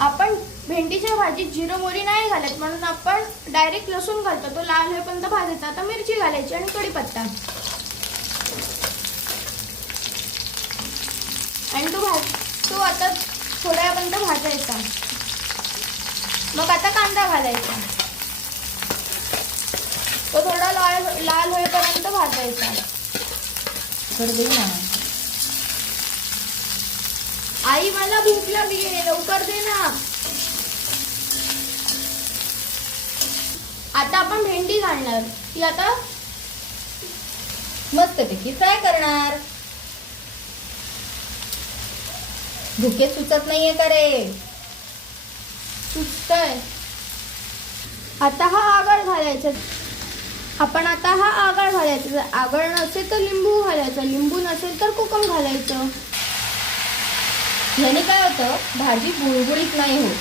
आपण भेंडीच्या भाजीत जिरं मोहरी नाही घालत, म्हणून आपण डायरेक्ट लसूण घालतो. तो लाल होईपर्यंत भाजायचा. आता मिरची घालायची आणि कढीपत्ता आणि तो आता थोड्या वेळापर्यंत भाजायचा. मग आता कांदा घालायचा. तो थोडा लाल होईपर्यंत भाजायचा. आई मला भूक लागली, लवकर दे ना. आता आपण भेंडी घालणार. ती आता मस्तपैकी फ्राय करणार. भुके सुचत नाहीये का रे? सुचतंय. आता हा आगळ घालायचा. आपण आता हा आगळ घालायचा. जर आगळ नसेल तर लिंबू घालायचं, लिंबू नसेल तर कोकम घालायचं. याने काय होतं, भाजी बुळबुळीत नाही होत.